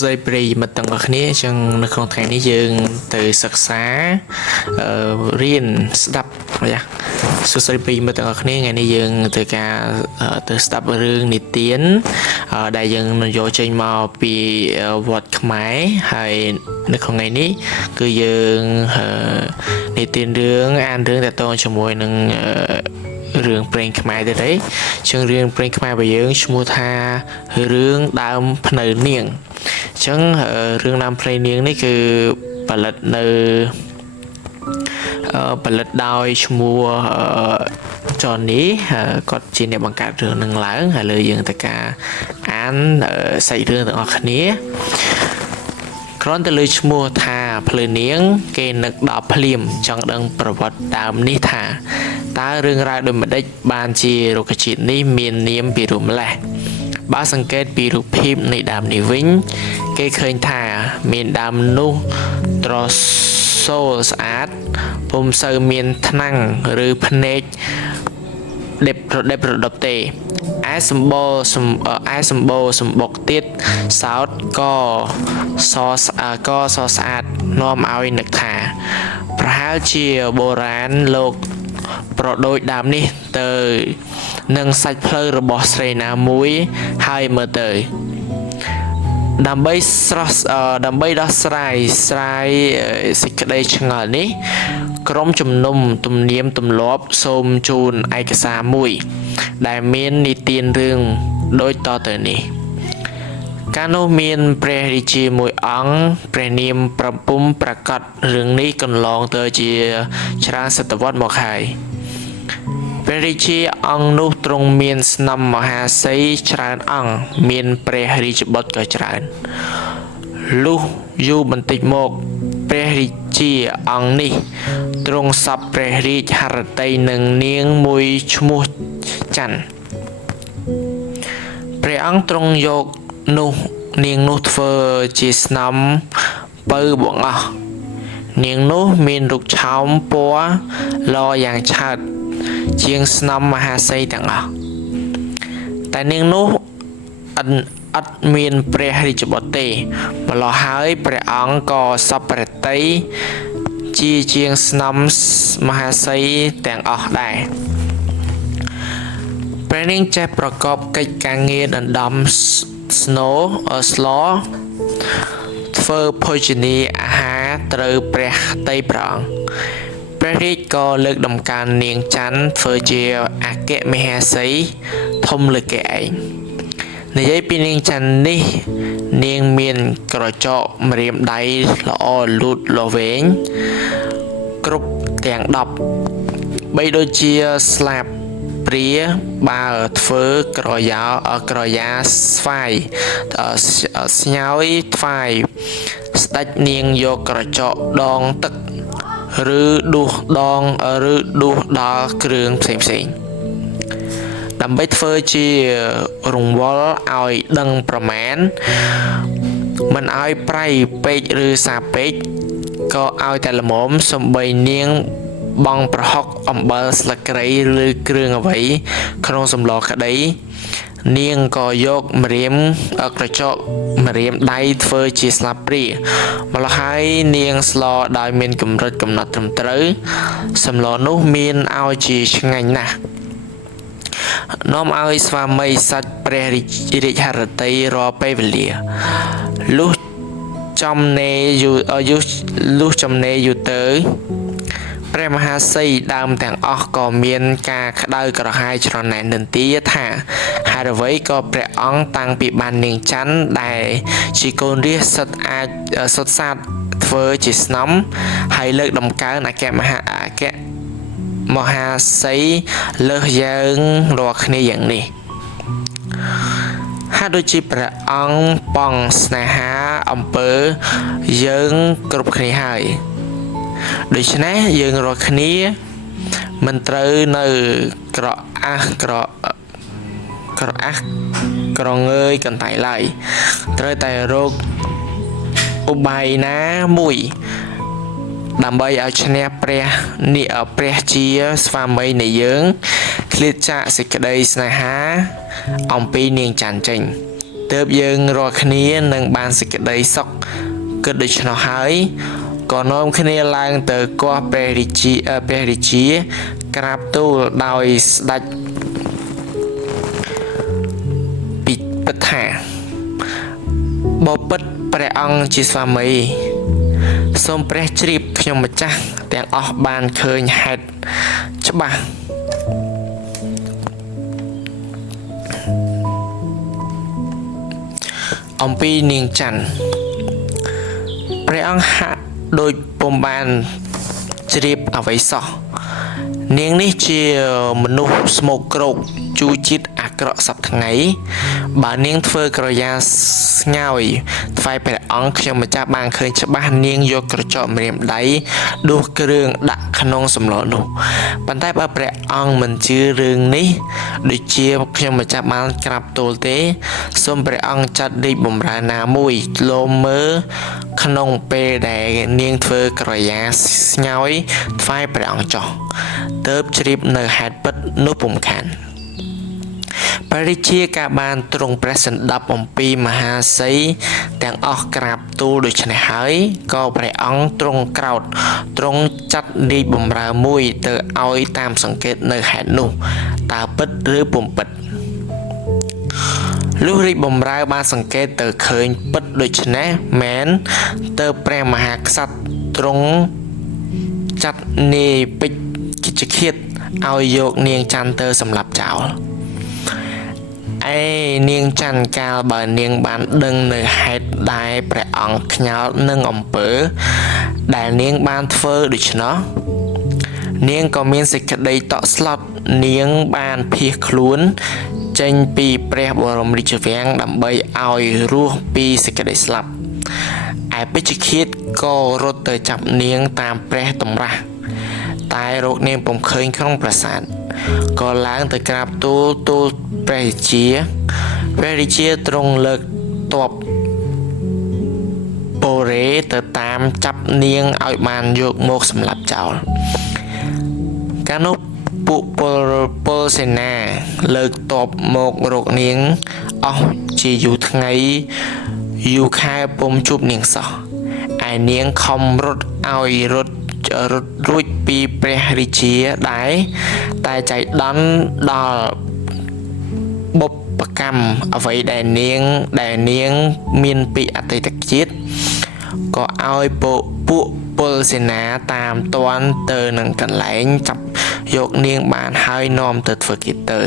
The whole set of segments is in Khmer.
ស្ដីប្រិយមិត្តទាំងអស់គ្នាចឹងនៅក្នុងថ្ងៃនេះយើងទៅសិក្សារៀនស្ដាប់យ៉ាសួស្ដីប្រិយមិត្តទាំងអស់គ្នាថ្ងៃនេះយើងទៅការទៅស្ដាប់រឿងនិទានដែលយើងនឹងយកចេញមកពីវត្តខ្មែរហើយនៅក្នុងថ្ងៃនេះគឺយើងនិទានរឿងអានរឿងតទៅជាមួយនឹងរឿងព្រេងខ្មែរទៅទេជាងរឿងព្រេងខ្មែររបស់យើងឈ្មោះថារឿងដើមភ្នៅនាងអញ្ចឹងរឿងដើមភ្នៅនាងនេះគឺផលិតដោយឈ្មោះចននេះគាត់ជាអ្នកបង្កើតរឿងនឹងឡើងហើយលើយើងទៅការអានសាច់រឿងទាំងអស់គ្នាគ្រាន់តែលើឈ្មោះថាភ្លើនាងគេនឹកដល់ភ្លាមចង់ដឹងប្រវត្តិដើមនេះថាតើរឿងរ៉ាវដូចម្ដេចបានជារុក្ខជាតិនេះមាននាមពីរោះម្លេះបើសង្កេតពីរូបភាពនៃដើមនេះវិញគេឃើញថាមានដើមនោះត្រសូលស្អាតពុំសូវមានថ្នាំងឬភ្នែកដេបប្រដប់ទេឯសម្បូរសម្បុកទៀតសោតក៏សស្អាតនាំឲ្យនឹកថាប្រហែលជាបុរាណលោកប្រដូចដើមនេះទៅនឹងសាច់ភ្លៅរបស់ស្រីណាមួយហើយមើលទៅដើម្បីដោះស្រាយសេចក្តីឆ្ងល់នេះក្រុមជំនុំទំនៀមទម្លាប់សូមជូនឯកសារមួយដែលមាននិទានរឿងដូចតទៅនេះកាលនោះមានព្រះរាជាមួយអង្គព្រះនាមប្រពំប្រកាសរឿងនេះកន្លងទៅជាច្រើនសតវត្សមកហើយព្រះរាជាអង្គនោះទ្រង់មានស្នំមហាសីច្រើនអង្គមានព្រះរាជបុត្រក៏ច្រើនលុះយូរបន្តិចមកព្រះរាជាអង្គនេះទ្រង់សពព្រះរាជហឫទ័យនឹងនាងមួយឈ្មោះច័ន្ទព្រះអង្គទ្រង់យកនាងនោះធ្វើជាស្នំពៅបងអស់នាងនោះមានរូបឆោមពណ៌លយ៉ាងឆើតជាងស្នំមហាសីទាំងអស់តែនាងនោះអត់មានព្រះរាជបុត្រទេម្ល៉េះហើយព្រះអង្គក៏សពព្រះតីជាងស្នំមហាសីទាំងអស់ដែរព្រះនាងចេះប្រកបកិច្ចការងារដណ្ដំស្លធ្វើភោជនីយអាហារត្រូវព្រះតីព្រះអង្គព្រះរាជក៏លើកដំកើងនាងច័ន្ទធ្វើជាអគ្គមហេសីធំលើគេឯងនិយាយពីនាងច័ន្ទនេះនាងមានក្រចកម្រាមដៃល្អលូតលាស់វែងគ្រប់ទាំង10បីដូចជាស្លាបព្រាបើធ្វើក្រយ៉ាស្វាយស្ញយថ្វាយស្ដេចនាងយកក្រចកដងទឹកឬដួសដល់គ្រឿងផ្សេងដើម្បីធ្វើជារង្វល់ឲ្យដឹងប្រមាណមិនឲ្យប្រៃពេកឬសាពេកក៏ឲ្យតែល្មមសំបីនាងបងប្រហុកអំបិលស្លឹកគ្រៃឬគ្រឿងអ្វីក្នុងសម្លក្តីនាងក៏យកម្រាមក្រចកម្រាមដៃធ្វើជាស្លាបព្រាម្ល៉េះហើយនាងស្លដោយមានកម្រិតកំណត់ត្រឹមត្រូវសម្លនោះមានឲ្យជាឆ្ងាញ់ណាស់នាំឲ្យស្វាមីសាច់ព្រះរាជហឫទ័យរាល់ពេលវេលាលុះចំណេរយូរទៅព្រះមហាសីដើមទាំងអស់ក៏មានការក្តៅក្រហាយច្រណែននិន្ទាថាហេតុអ្វីក៏ព្រះអង្គតាំងពីបាននាងច័ន្ទដែលជាកូនរាស្ត្រសុទ្ធសាធធ្វើជាស្នំហើយលើកដំកើងអគ្គមហាសីលើសយើងរាល់គ្នាយ៉ាងនេះហាក់ដូចជាព្រះអង្គប៉ងស្នេហាអំពើយើងគ្រប់គ្នាហើយដូច្នេះយើងរាល់គ្នាមិនត្រូវនៅក្រងើយកន្តៃឡើយត្រូវតែរកឧបាយណាមួយដើម្បីឲ្យឈ្នះព្រះជាស្វាមីនៃយើងឃ្លាតចាកសេចក្តីស្នេហាអំពីនាងច័ន្ទចេញ ទើបយើងរាល់គ្នានឹងបានសេចក្តីសុខគិតដូច្នោះហើយក៏នាំគ្នាឡើងទៅគាស់ព្រះរាជាក្រាបទូលដោយស្ដេចពិតថាបបិទ្ធព្រះអង្គជាស្វាមីសូមព្រះជ្រាបខ្ញុំម្ចាស់ទាំងអស់បានឃើញហេតុច្បាស់អំពីនាងច័ន្ទព្រះអង្គហាក់ដូចពុំបានជ្រាបអ្វីសោះនាងនេះជាមនុស្សស្មោកគ្រោកជូរជាតិអាក្រក់សប្ថ្ងៃបើនាងធ្វើក្រយ៉ាស្ងោយថ្វាយព្រះអង្គខ្ញុំម្ចាស់បានឃើញច្បាស់នាងយកក្រចកម្រាមដៃដួសគ្រឿងដាក់ក្នុងសម្លនោះប៉ុន្តែបើព្រះអង្គមិនជឿរឿងនេះដូចជាខ្ញុំម្ចាស់បានក្រាបទូលទេសូមព្រះអង្គចាត់រាជបម្រើណាមួយលោមមើលក្នុងពេលដែលនាងធ្វើក្រយ៉ាស្ងោយថ្វាយព្រះអង្គចុះទើបជ្រាបនៅហេតុពិតនោះពុំខានព្រះរាជាការបានទ្រង់ព្រះសណ្ដាប់អំពីមហាសីទាំងអស់ក្រាបទូលដូច្នេះហើយក៏ព្រះអង្គទ្រង់ក្រោធទ្រង់ចាត់រាជបម្រើមួយទៅឲ្យតាមសង្កេតនៅហេតុនោះតើពិតឬពុំពិតលុះរាជបម្រើបានសង្កេតទៅឃើញពិតដូច្នេះមែនទៅព្រះមហាក្សត្រទ្រង់ចាត់នាយពេជ្រកិច្ចឃាតឲ្យយកនាងច័ន្ទទៅសម្លាប់ចោលនាងច័ន្ទកាលបើនាងបានដឹងនៅហេតុដែលព្រះអង្គខ្ញាល់នឹងអំពើដែលនាងបានធ្វើដូច្នោះនាងក៏មានសេចក្តីតក់ស្លុតនាងបានភៀសខ្លួនចេញពីព្រះបរមរាជវាំងដើម្បីឲ្យរស់ពីសេចក្តីស្លាប់ឯពេជ្ឈឃាតក៏រត់ទៅចាប់នាងតាមព្រះតម្រាស់តែរកនាងពុំឃើញក្នុងប្រាសាទក៏ឡើងទៅក្រាបទូលព្រះរាជាទ្រង់លើកទ័ពបូរេទៅតាមចាប់នាងឲ្យបានយកមកសម្លាប់ចោលកាលនោះពួកពលសេនាលើកទ័ពមករកនាងអស់ជាយូរថ្ងៃយូរខែពុំជួបនាងសោះឯនាងខំរត់ឲ្យរត់រួចពីព្រះរាជាដែរតែចៃដន្យដល់បុព្វកម្មអ្វីដែលនាងមានពីអតីតជាតិក៏ឲ្យពួកពលសេនាតាមតាន់ទៅនឹងកន្លែងចាប់យកនាងបានហើយនាំទៅធ្វើកិច្ចទៅ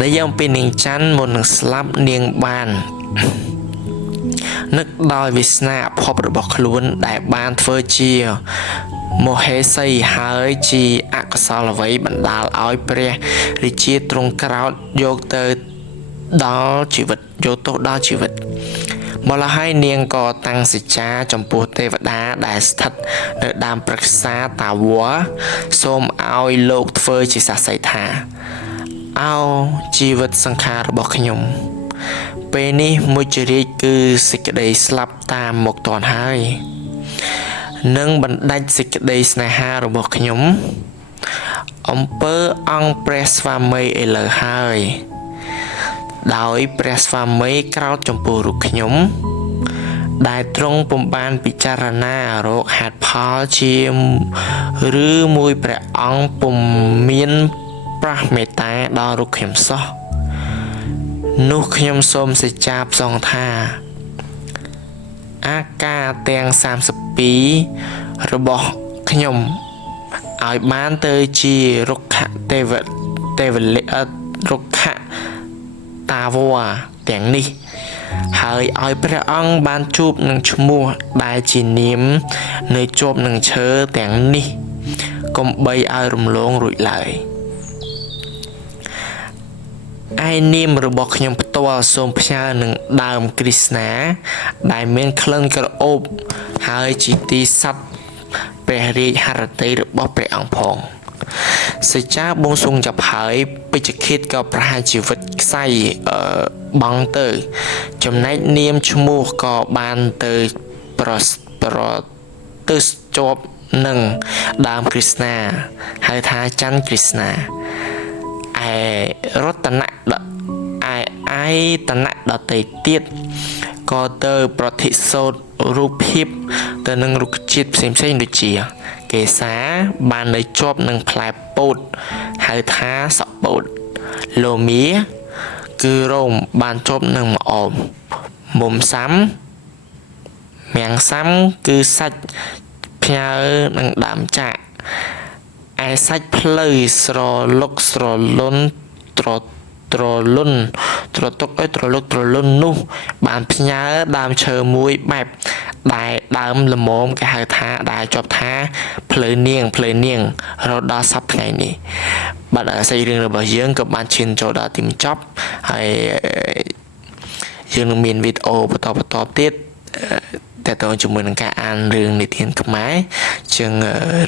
នៅយ៉ាងពីនាងច័ន្ទមុននឹងស្លាប់នាងបាននឹកដល់វាសនាអភ័ព្វរបស់ខ្លួនដែលបានធ្វើជាមហេសីហើយជាអកុសលអ្វីបណ្ដាលឲ្យព្រះរាជាទ្រង់ក្រោធយកទោសដល់ជីវិតម្ល៉េះហើយនាងក៏តាំងសច្ចាចំពោះទេវតាដែលស្ថិតនៅដើមព្រឹក្សាតាវរសូមឲ្យលោកធ្វើជាសាស័យថាអោជីវិតសង្ខាររបស់ខ្ញុំពេលនេះមុជរាជគឺសេចក្តីស្លាប់តាមមកទាន់ហើយនឹងបណ្ដាច់សេចក្តីស្នេហារបស់ខ្ញុំអំពើអង្គព្រះស្វាមីឥឡូវហើយដោយព្រះស្វាមីក្រោធចំពោះរូបខ្ញុំដែលទ្រង់ពុំបានពិចារណារកហេតុផលជាឬមួយព្រះអង្គពុំមានប្រះមេត្តាដល់រូបខ្ញុំសោះនោះខ្ញុំសូមសច្ចាផ្សងថាអាការទាំង32របស់ខ្ញុំឲ្យបានទៅជារុក្ខរុក្ខតាវរទាំងនេះហើយឲ្យព្រះអង្គបានជួបនឹងឈ្មោះដែលជានាមនៅជាប់នឹងឈើទាំងនេះកុំបីឲ្យរំលងរួចឡើយឯនាមរបស់ខ្ញុំផ្ទាល់សូមផ្ញើនឹងដើមគ្រីស្ណាដែលមានក្លិនក្រអូបហើយជាទីស័ព្ទព្រះរាជហឫទ័យរបស់ព្រះអង្គផងសច្ចាបួងសួងចាប់ហើយពេជ្ឈឃាតក៏ប្រហារជីវិតខ្សែបង់ទៅចំណែកនាមឈ្មោះក៏បានទៅទៅជាប់នឹងដើមគ្រីស្ណាហៅថាច័ន្ទគ្រីស្ណាឯរតនៈ ឯតណៈដតីទៀតក៏ទៅប្រតិសូតរូបភាពទៅនឹងរុក្ខជាតិផ្សេងៗដូចជាកេសាបាននៅជាប់នឹងផ្លែពោតហៅថាសពោតលោមាគឺរោមបានជាប់នឹងម្អមមុំសាំមាំងសាំគឺសាច់ផ្ញើនឹងដើមចាក់ឯសាច់ភ្លៅស្រលុកស្រលុនត្រលុនត្រតុកត្រលុកត្រលុននោះបានផ្ញើដើមឈើមួយបែបដែលដើមល្មមគេហៅថាដែលជាប់ថាភ្លៅនាងរហូតដល់សប្តាហ៍ថ្ងៃនេះបាទសាច់រឿងរបស់យើងក៏បានឈានចូលដល់ទីបញ្ចប់ហើយយើងនឹងមានវីដេអូបន្តទៀតតើតើជាមួយនឹងការអានរឿងនិទានខ្មែរជាង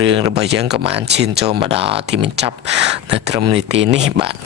រឿងរបស់យើងក៏បានឈានចូលមកដល់ទីបញ្ចប់នៅត្រឹមនីតិនេះបាទ